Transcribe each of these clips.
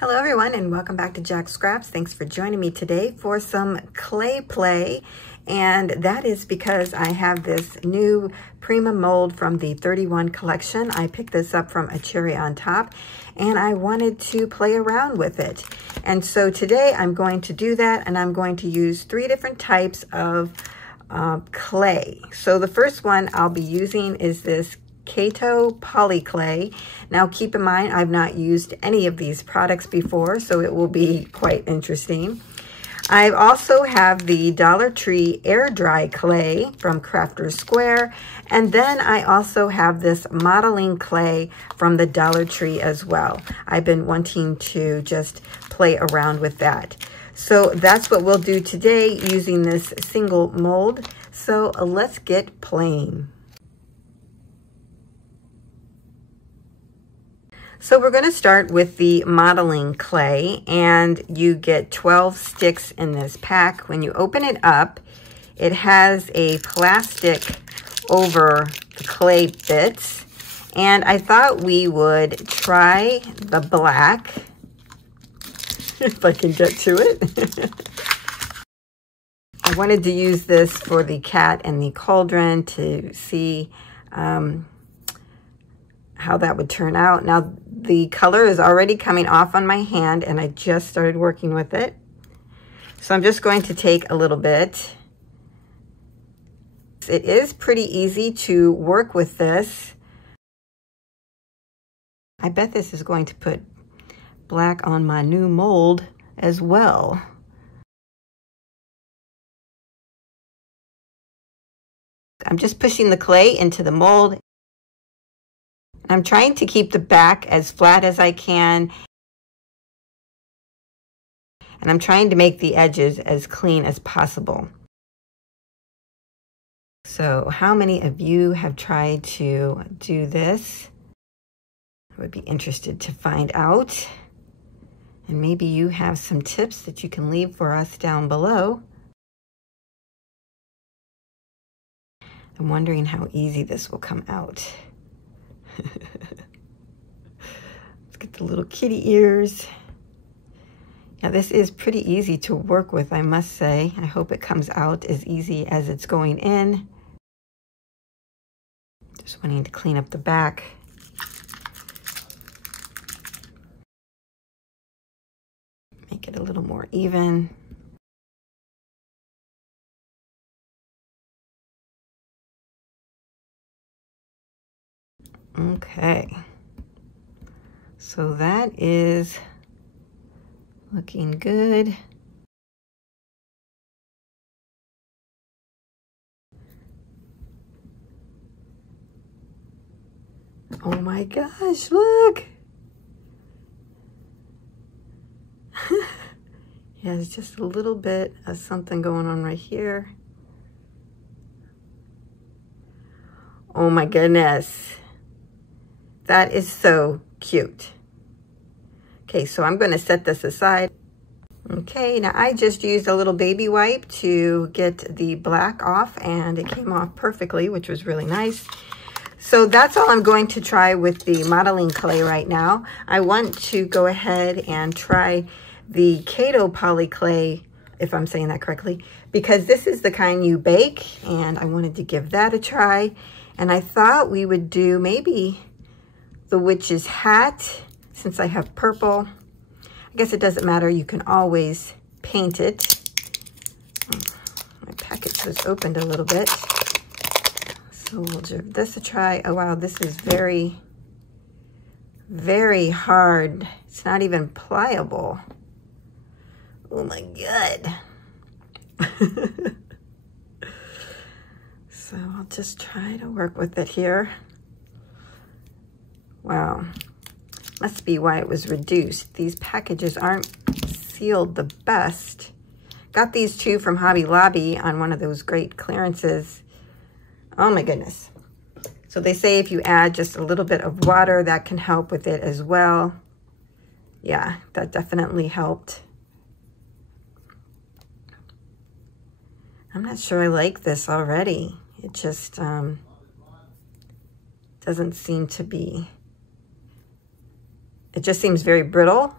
Hello everyone and welcome back to Jacqs Scraps. Thanks for joining me today for some clay play, and that is because I have this new Prima mold from the 31 collection. I picked this up from A Cherry on Top and I wanted to play around with it. And so today I'm going to do that, and I'm going to use 3 different types of clay. So the first one I'll be using is this Kato poly clay. Now keep in mind, I've not used any of these products before, so it will be quite interesting. I also have the Dollar Tree air dry clay from Crafter's Square, and then I also have this modeling clay from the Dollar Tree as well. I've been wanting to just play around with that. So that's what we'll do today using this single mold. So let's get playing. So we're going to start with the modeling clay, and you get 12 sticks in this pack. When you open it up, it has a plastic over the clay bits, and I thought we would try the black, if I can get to it. I wanted to use this for the cat and the cauldron to see how that would turn out. Now the color is already coming off on my hand and I just started working with it. So I'm just going to take a little bit. It is pretty easy to work with this. I bet this is going to put black on my new mold as well. I'm just pushing the clay into the mold. I'm trying to keep the back as flat as I can, and I'm trying to make the edges as clean as possible. So how many of you have tried to do this? I would be interested to find out, and maybe you have some tips that you can leave for us down below. I'm wondering how easy this will come out. Let's get the little kitty ears. Now this is pretty easy to work with, I must say. I hope it comes out as easy as it's going in. Just wanting to clean up the back. Make it a little more even. Okay, so that is looking good. Oh my gosh, look. Yeah, it's just a little bit of something going on right here. Oh my goodness. That is so cute. Okay, so I'm going to set this aside. Okay, now I just used a little baby wipe to get the black off, and it came off perfectly, which was really nice. So that's all I'm going to try with the modeling clay right now. I want to go ahead and try the Kato poly clay, if I'm saying that correctly, because this is the kind you bake, and I wanted to give that a try. And I thought we would do maybe the witch's hat, since I have purple. I guess it doesn't matter, you can always paint it. My package was opened a little bit. So we'll give this a try. Oh wow, this is very, very hard. It's not even pliable. Oh my God. So I'll just try to work with it here. Wow, must be why it was reduced. These packages aren't sealed the best. Got these 2 from Hobby Lobby on one of those great clearances. Oh my goodness. So they say if you add just a little bit of water, that can help with it as well. Yeah, that definitely helped. I'm not sure I like this already. It just doesn't seem to be. It just seems very brittle.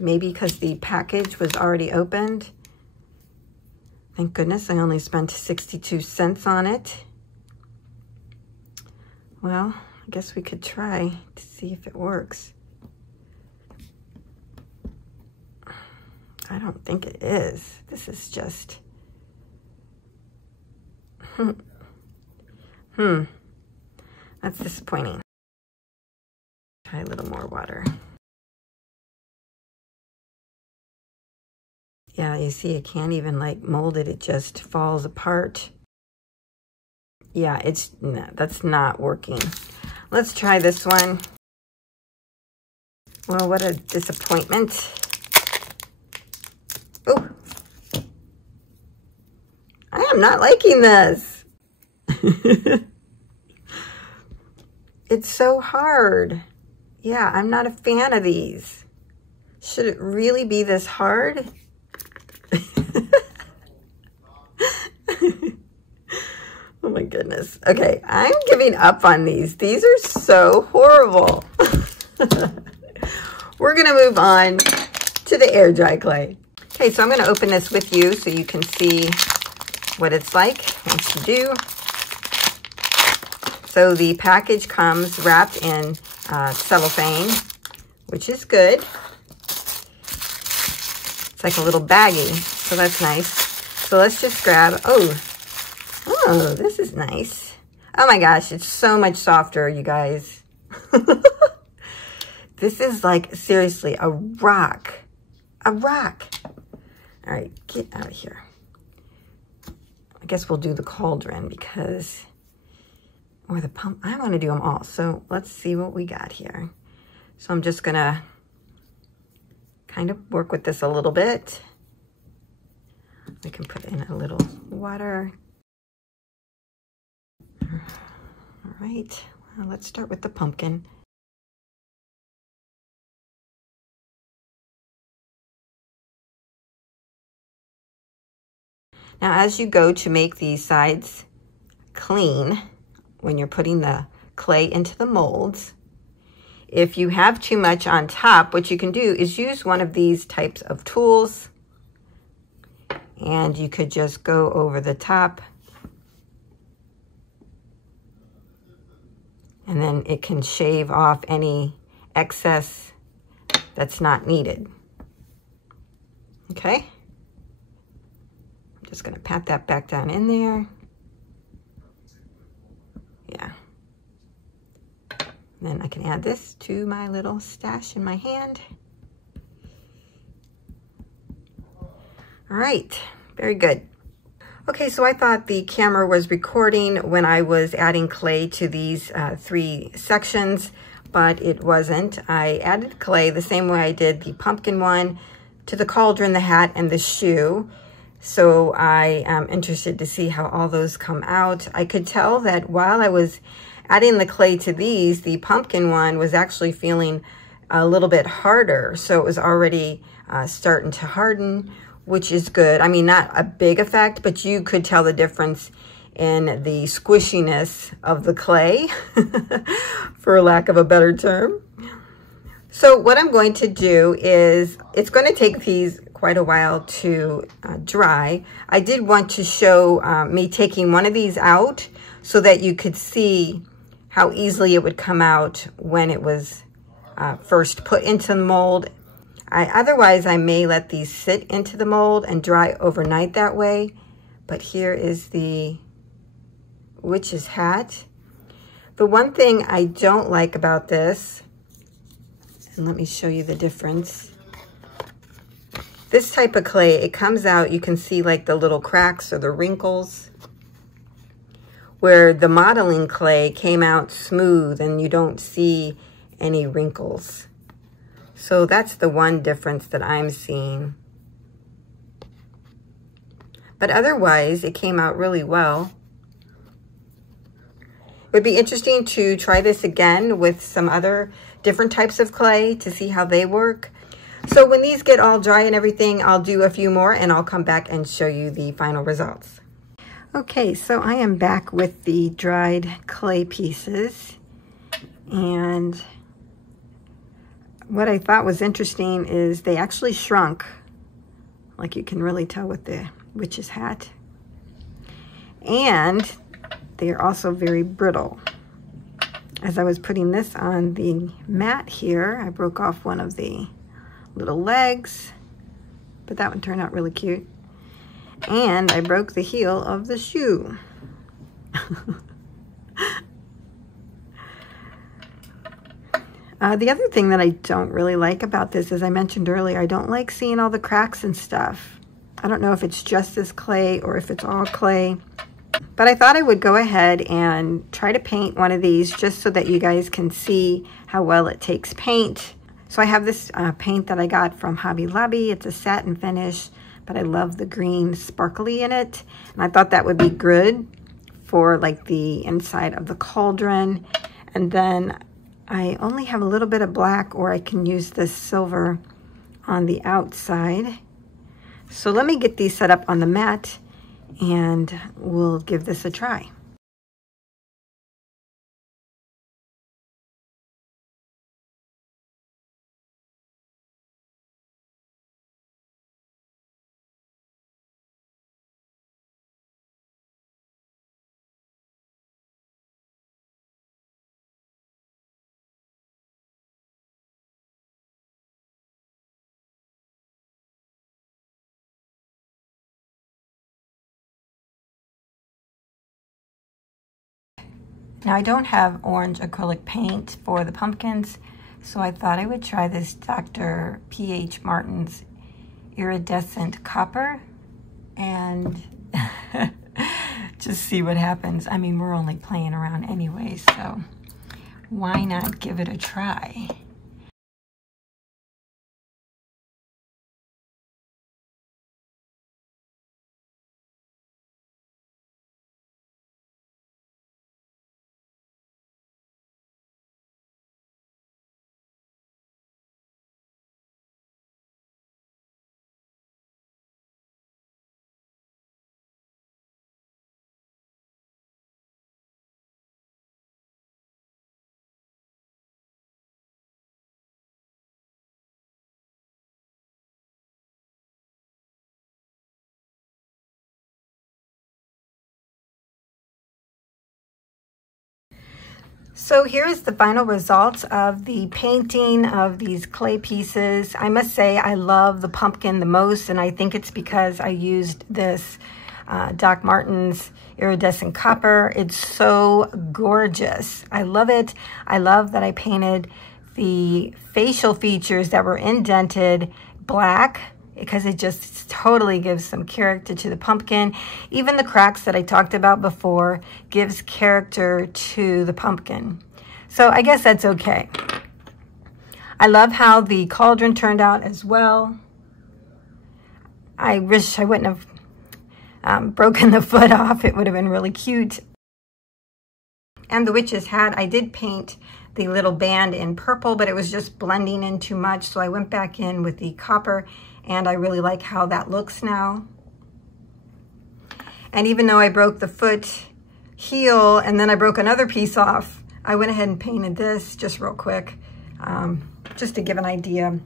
Maybe because the package was already opened. Thank goodness I only spent 62 cents on it. Well, I guess we could try to see if it works. I don't think it is. This is just... That's disappointing. Try a little more water. Yeah, you see, it can't even like mold it. It just falls apart. Yeah, that's not working. Let's try this one. Well, what a disappointment. Oh, I am not liking this. It's so hard. Yeah, I'm not a fan of these. Should it really be this hard? Oh my goodness. Okay, I'm giving up on these. These are so horrible. We're gonna move on to the air dry clay. Okay, so I'm gonna open this with you so you can see what it's like once you do. So the package comes wrapped in cellophane, which is good. It's like a little baggie, so that's nice. So let's just grab, oh, this is nice. Oh my gosh, it's so much softer, you guys. This is like, seriously, a rock. A rock. All right, get out of here. I guess we'll do the cauldron because, or the pump. I want to do them all. So let's see what we got here. So I'm just going to kind of work with this a little bit. We can put in a little water. All right, well, let's start with the pumpkin. Now, as you go to make these sides clean, when you're putting the clay into the molds, if you have too much on top, what you can do is use one of these types of tools, and you could just go over the top, and then it can shave off any excess that's not needed. Okay? I'm just gonna pat that back down in there. Yeah. And then I can add this to my little stash in my hand. All right, very good. Okay, so I thought the camera was recording when I was adding clay to these 3 sections, but it wasn't. I added clay the same way I did the pumpkin one to the cauldron, the hat, and the shoe. So I am interested to see how all those come out. I could tell that while I was adding the clay to these, the pumpkin one was actually feeling a little bit harder. So it was already starting to harden, which is good. I mean, not a big effect, but you could tell the difference in the squishiness of the clay, for lack of a better term. So what I'm going to do is, it's going to take these quite a while to dry. I did want to show me taking one of these out so that you could see how easily it would come out when it was first put into the mold. Otherwise, I may let these sit into the mold and dry overnight that way. But here is the witch's hat. The one thing I don't like about this, and let me show you the difference. This type of clay, it comes out, you can see like the little cracks or the wrinkles, where the modeling clay came out smooth and you don't see any wrinkles. So that's the one difference that I'm seeing. But otherwise, it came out really well. It would be interesting to try this again with some other different types of clay to see how they work. So when these get all dry and everything, I'll do a few more and I'll come back and show you the final results. Okay, so I am back with the dried clay pieces. And what I thought was interesting is they actually shrunk, like you can really tell with the witch's hat. And they are also very brittle. As I was putting this on the mat here, I broke off one of the little legs, but that one turned out really cute. And I broke the heel of the shoe. The other thing that I don't really like about this, as I mentioned earlier, I don't like seeing all the cracks and stuff. I don't know if it's just this clay or if it's all clay, but I thought I would go ahead and try to paint one of these just so that you guys can see how well it takes paint. So I have this paint that I got from Hobby Lobby. It's a satin finish, but I love the green sparkly in it. And I thought that would be good for like the inside of the cauldron. And then I only have a little bit of black, or I can use this silver on the outside. So let me get these set up on the mat and we'll give this a try. Now I don't have orange acrylic paint for the pumpkins, so I thought I would try this Dr. P.H. Martin's Iridescent Copper and just see what happens. I mean, we're only playing around anyway, so why not give it a try? So here's the final results of the painting of these clay pieces. I must say I love the pumpkin the most, and I think it's because I used this Doc Martens Iridescent Copper. It's so gorgeous. I love it. I love that I painted the facial features that were indented black, because it just totally gives some character to the pumpkin. Even the cracks that I talked about before gives character to the pumpkin. So I guess that's okay. I love how the cauldron turned out as well. I wish I wouldn't have broken the foot off. It would have been really cute. And the witch's hat, I did paint the little band in purple, but it was just blending in too much. So I went back in with the copper, and I really like how that looks now. And even though I broke the foot heel and then I broke another piece off, I went ahead and painted this just real quick, just to give an idea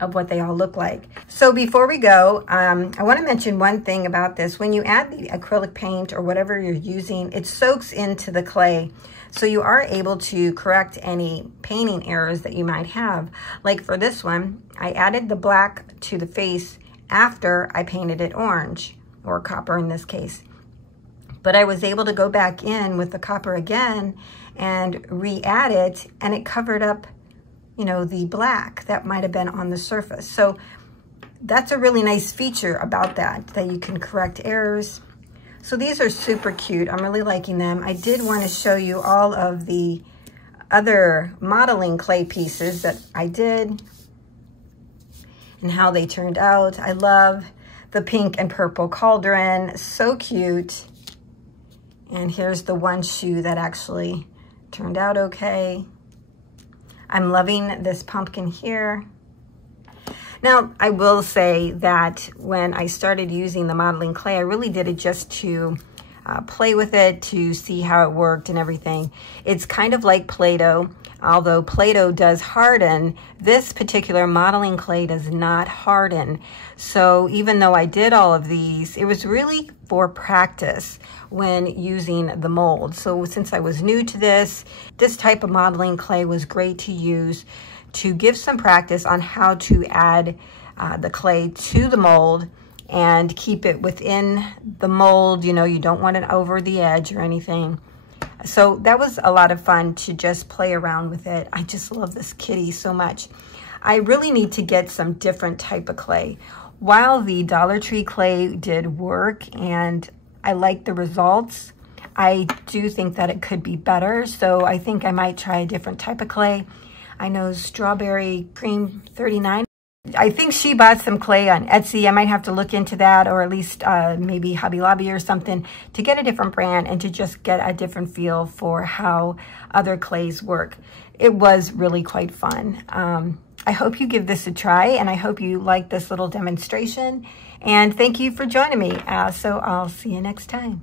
of what they all look like. So before we go, I want to mention one thing about this. When you add the acrylic paint or whatever you're using, it soaks into the clay. So you are able to correct any painting errors that you might have. Like for this one, I added the black to the face after I painted it orange, or copper in this case. But I was able to go back in with the copper again and re-add it, and it covered up, you know, the black that might have been on the surface. So that's a really nice feature about that you can correct errors. So these are super cute. I'm really liking them. I did want to show you all of the other modeling clay pieces that I did and how they turned out. I love the pink and purple cauldron, so cute. And here's the one shoe that actually turned out okay. I'm loving this pumpkin here. Now, I will say that when I started using the modeling clay, I really did it just to play with it to see how it worked and everything. It's kind of like Play-Doh. Although Play-Doh does harden, this particular modeling clay does not harden. So even though I did all of these, it was really for practice when using the mold. So since I was new to this type of modeling clay was great to use to give some practice on how to add the clay to the mold and keep it within the mold. You know, you don't want it over the edge or anything. So that was a lot of fun to just play around with it. I just love this kitty so much. I really need to get some different type of clay. While the Dollar Tree clay did work and I like the results, I do think that it could be better. So I think I might try a different type of clay. I know Strawberry Cream 39. I think she bought some clay on Etsy. I might have to look into that, or at least maybe Hobby Lobby or something, to get a different brand and to just get a different feel for how other clays work. It was really quite fun. I hope you give this a try, and I hope you like this little demonstration. And thank you for joining me. So I'll see you next time.